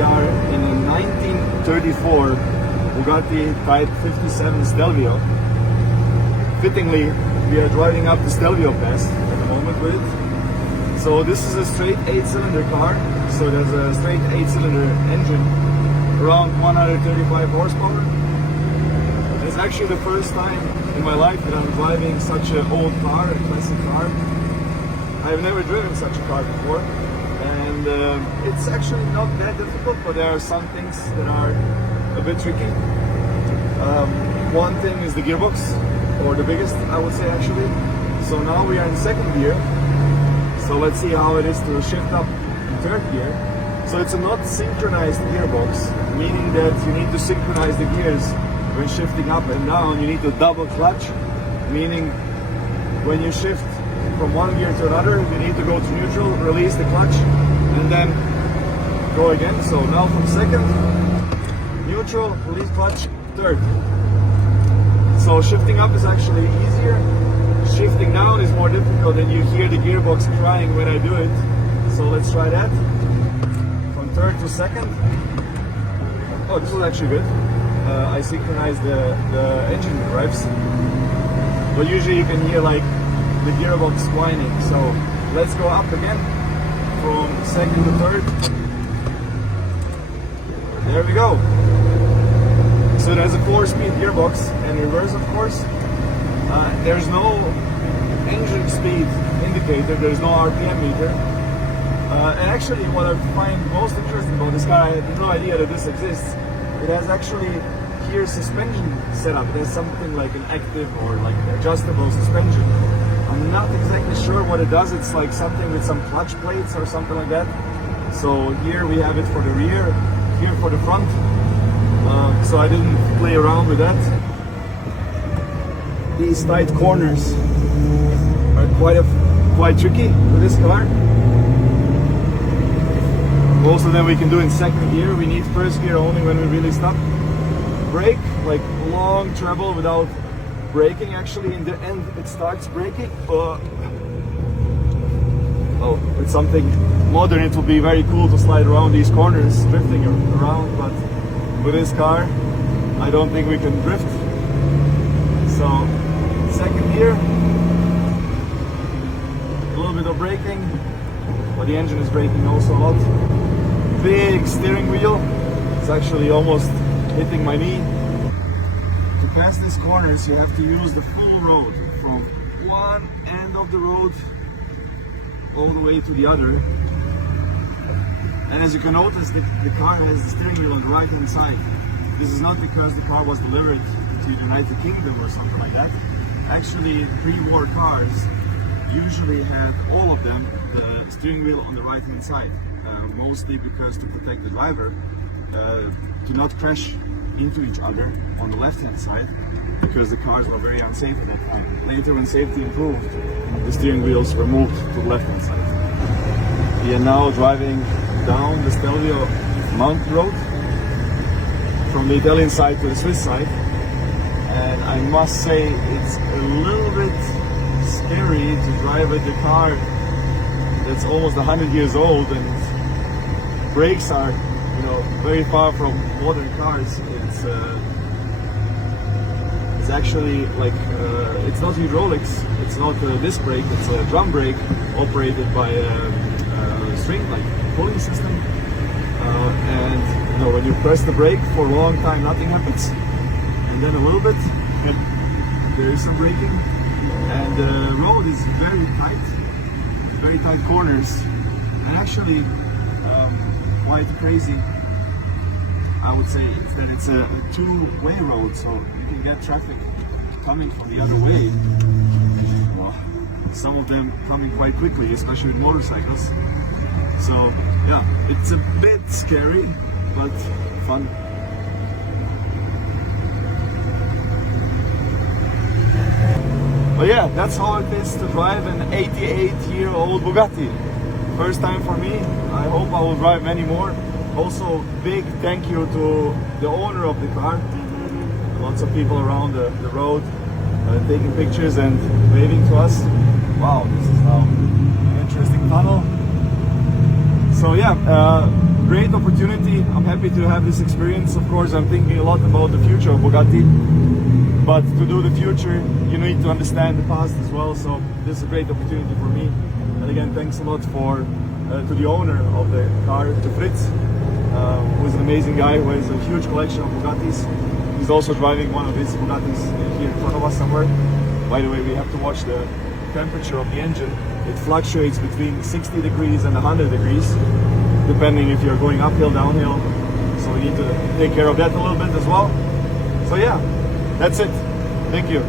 we are in a 1934 Bugatti Type 57 Stelvio. Fittingly, we are driving up the Stelvio Pass at the moment with it. So this is a straight 8-cylinder car, so it has a straight 8-cylinder engine, around 135 horsepower. It's actually the first time in my life that I'm driving such an old car, a classic car. I've never driven such a car before, and it's actually not that difficult, but there are some things that are a bit tricky. One thing is the gearbox, or the biggest, I would say, actually. So now we are in second gear, so let's see how it is to shift up in third gear. So it's a not synchronized gearbox, meaning that you need to synchronize the gears when shifting up and down. You need to double clutch, meaning when you shift from one gear to another, you need to go to neutral, release the clutch, and then go again. So now from second, neutral, release clutch, third. So shifting up is actually easier. Shifting down is more difficult, and you hear the gearbox crying when I do it. So let's try that. From third to second. Oh, this was actually good. I synchronized the engine revs, but usually you can hear like the gearbox whining. So let's go up again from second to third. There we go. So it has a 4-speed gearbox and reverse, of course. There's no engine speed indicator, there's no RPM meter. And actually what I find most interesting about this car, I had no idea that this exists. It has actually here suspension setup. It has something like an active or like adjustable suspension. I'm not exactly sure what it does. It's like something with some clutch plates or something like that. So here we have it for the rear, here for the front. So I didn't play around with that. These tight corners are quite tricky with this car. Most of them we can do in second gear. We need first gear only when we really stop. Brake, like long travel without braking. Actually in the end it starts braking. Oh, with something modern it will be very cool to slide around these corners, drifting around, but with this car I don't think we can drift. So second gear, a little bit of braking, but the engine is braking also a lot. Big steering wheel, it's actually almost hitting my knee. To pass these corners you have to use the full road, from one end of the road all the way to the other. And as you can notice, the car has the steering wheel on the right hand side. This is not because the car was delivered to the United Kingdom or something like that. Actually, pre-war cars usually had all of them the steering wheel on the right hand side, mostly because to protect the driver to not crash into each other on the left hand side, because the cars were very unsafe at that time. Later, when safety improved, the steering wheels were moved to the left hand side. We are now driving down the Stelvio mountain road from the Italian side to the Swiss side, and I must say it's a little bit scary to drive with a car that's almost 100 years old, and brakes are, you know, very far from modern cars. It's actually like it's not hydraulics, it's not a disc brake, it's a drum brake operated by a string, like pulling system. And you know, when you press the brake for a long time, nothing happens, and then a little bit, and there is some braking. And the road is very tight corners, and actually quite crazy. I would say is that it's a two-way road, so you can get traffic coming from the other way. Well, some of them coming quite quickly, especially with motorcycles. So yeah, it's a bit scary, but fun. But yeah, that's how it is to drive an 88-year-old Bugatti. First time for me. I hope I will drive many more. Also, big thank you to the owner of the car. Lots of people around the road taking pictures and waving to us. Wow, this is now an interesting tunnel. So yeah, great opportunity. I'm happy to have this experience. Of course, I'm thinking a lot about the future of Bugatti, but to do the future, you need to understand the past as well. So this is a great opportunity for me. And again, thanks a lot to the owner of the car, to Fritz, who is an amazing guy who has a huge collection of Bugattis. He's also driving one of his Bugattis here in front of us somewhere. By the way, we have to watch the temperature of the engine. It fluctuates between 60 degrees and 100 degrees, depending if you're going uphill, downhill. So we need to take care of that a little bit as well. So yeah, that's it. Thank you.